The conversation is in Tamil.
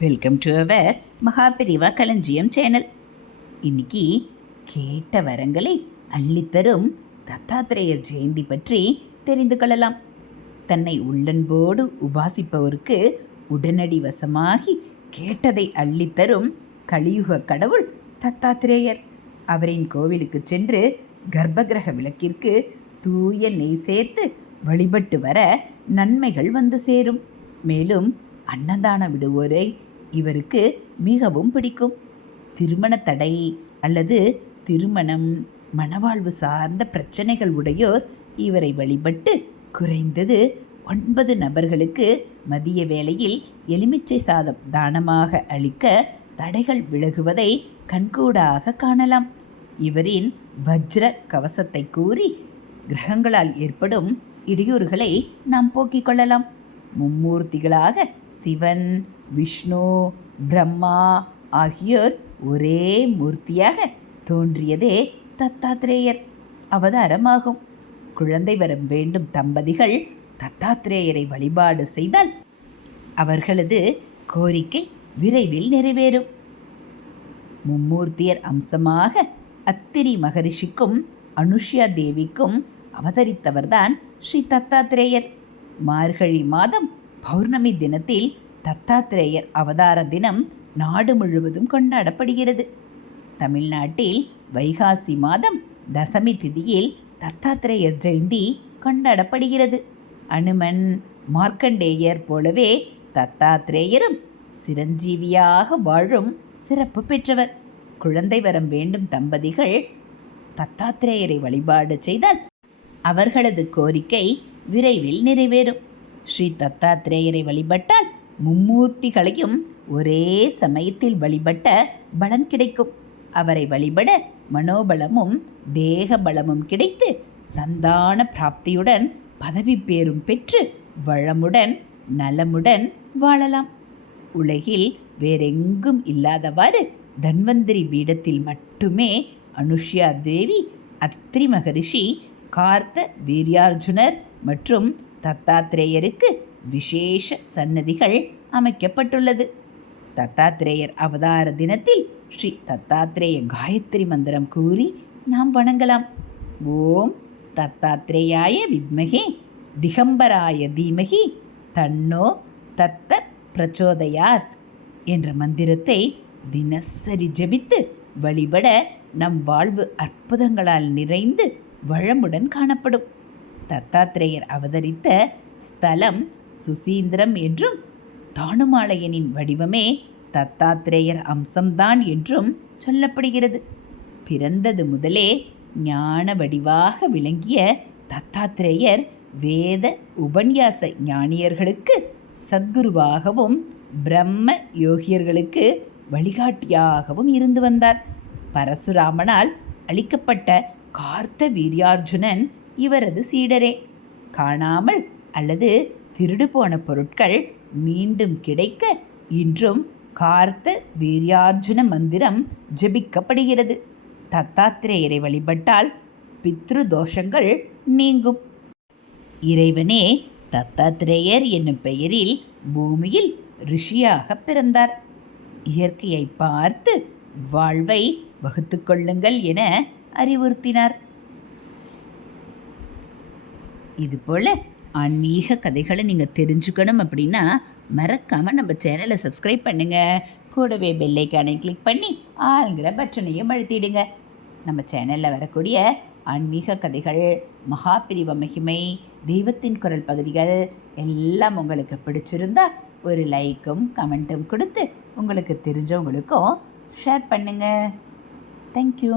வெல்கம் டு அவர் மகாபிரிவா களஞ்சியம் சேனல். இன்னைக்கு கேட்ட வரங்களை அள்ளித்தரும் தத்தாத்திரேயர் ஜெயந்தி பற்றி தெரிந்து கொள்ளலாம். தன்னை உள்ளன்போடு உபாசிப்பவருக்கு உடனடி வசமாகி கேட்டதை அள்ளித்தரும் கலியுக கடவுள் தத்தாத்திரேயர். அவரின் கோவிலுக்கு சென்று கர்ப்பகிரக விளக்கிற்கு தூய நெய் சேர்த்து வழிபட்டு வர நன்மைகள் வந்து சேரும். மேலும் அன்னதானம் விடுவோரை இவருக்கு மிகவும் பிடிக்கும். திருமண தடை அல்லது திருமணம், மணவாழ்வு சார்ந்த பிரச்சனைகள் உடையோர் இவரை வழிபட்டு குறைந்தது 9 நபர்களுக்கு மதிய வேளையில் எலுமிச்சை சாதம் தானமாக அளிக்க தடைகள் விலகுவதை கண்கூடாக காணலாம். இவரின் வஜ்ர கவசத்தை கூறி கிரகங்களால் ஏற்படும் இடையூறுகளை நாம் போக்கிக் கொள்ளலாம். மும்மூர்த்திகளாக சிவன், விஷ்ணு, பிரம்மா ஆகியோர் ஒரே மூர்த்தியாக தோன்றியதே தத்தாத்திரேயர் அவதாரமாகும். குழந்தை வரம் வேண்டும் தம்பதிகள் தத்தாத்திரேயரை வழிபாடு செய்தால் அவர்களது கோரிக்கை விரைவில் நிறைவேறும். மும்மூர்த்தியர் அம்சமாக அத்திரி மகரிஷிக்கும் அனுஷ்யா தேவிக்கும் அவதரித்தவர்தான் ஸ்ரீ தத்தாத்திரேயர். மார்கழி மாதம் பௌர்ணமி தினத்தில் தத்தாத்திரேயர் அவதார தினம் நாடு முழுவதும் கொண்டாடப்படுகிறது. தமிழ்நாட்டில் வைகாசி மாதம் தசமி திதியில் தத்தாத்திரேயர் ஜெயந்தி கொண்டாடப்படுகிறது. அனுமன், மார்க்கண்டேயர் போலவே தத்தாத்திரேயரும் சிரஞ்சீவியாக வாழும் சிறப்பு பெற்றவர். குழந்தை வரம் வேண்டும் தம்பதிகள் தத்தாத்திரேயரை வழிபாடு செய்தால் அவர்களது கோரிக்கை விரைவில் நிறைவேறும். ஸ்ரீ தத்தாத்திரேயரை வழிபட்டால் மும்மூர்த்திகளையும் ஒரே சமயத்தில் வழிபட்ட பலன் கிடைக்கும். அவரை வழிபட மனோபலமும் தேக பலமும் கிடைத்து சந்தான பிராப்தியுடன் பதவி பேரும் பெற்று வளமுடன் நலமுடன் வாழலாம். உலகில் வேறெங்கும் இல்லாதவாறு தன்வந்திரி பீடத்தில் மட்டுமே அனுஷ்யா தேவி, அத்ரி மகரிஷி, கார்த்த வீரியார்ஜுனர் மற்றும் தத்தாத்திரேயருக்கு விசேஷ சன்னதிகள் அமைக்கப்பட்டுள்ளது. தத்தாத்திரேயர் அவதார தினத்தில் ஸ்ரீ தத்தாத்திரேய காயத்ரி மந்திரம் கூறி நாம் வணங்கலாம். ஓம் தத்தாத்திரேயாய வித்மகே திகம்பராய தீமகி தன்னோ தத்த பிரச்சோதயாத் என்ற மந்திரத்தை தினசரி ஜபித்து வழிபட நம் வாழ்வு அற்புதங்களால் நிறைந்து வளமுடன் காணப்படும். தத்தாத்திரேயர் அவதரித்த ஸ்தலம் சுசீந்திரம் என்றும் தானுமாலயனின் வடிவமே தத்தாத்திரேயர் அம்சம்தான் என்றும் சொல்லப்படுகிறது. பிறந்தது முதலே ஞான வடிவாக விளங்கிய தத்தாத்திரேயர் வேத உபன்யாச ஞானியர்களுக்கு சத்குருவாகவும் பிரம்ம யோகியர்களுக்கு வழிகாட்டியாகவும் இருந்து வந்தார். பரசுராமனால் அளிக்கப்பட்ட கார்த்த வீரியார்ஜுனன் இவரது சீடரே. காணாமல் அல்லது திருடு போன பொருட்கள் மீண்டும் கிடைக்க இன்றும் கார்த்த வீரியார்ஜுன மந்திரம் ஜபிக்கப்படுகிறது. தத்தாத்திரேயரை வழிபட்டால் பித்ரு தோஷங்கள் நீங்கும். இறைவனே தத்தாத்திரேயர் என்னும் பெயரில் பூமியில் ரிஷியாக பிறந்தார். இயற்கையை பார்த்து வாழ்வை வகுத்து கொள்ளுங்கள் என அறிவுறுத்தினார். இதுபோல் ஆன்மீக கதைகளை நீங்கள் தெரிஞ்சுக்கணும் அப்படின்னா மறக்காமல் நம்ம சேனலை சப்ஸ்கிரைப் பண்ணுங்கள். கூடவே பெல்லைக்கானை கிளிக் பண்ணி ஆளுங்கிற பட்டனையும் அழுத்திடுங்க. நம்ம சேனலில் வரக்கூடிய ஆன்மீக கதைகள், மகாபிரிவ மகிமை, தெய்வத்தின் குரல் பகுதிகள் எல்லாம் உங்களுக்கு பிடிச்சிருந்தா ஒரு லைக்கும் கமெண்ட்டும் கொடுத்து உங்களுக்கு தெரிஞ்சவங்களுக்கும் ஷேர் பண்ணுங்கள். தேங்க்யூ.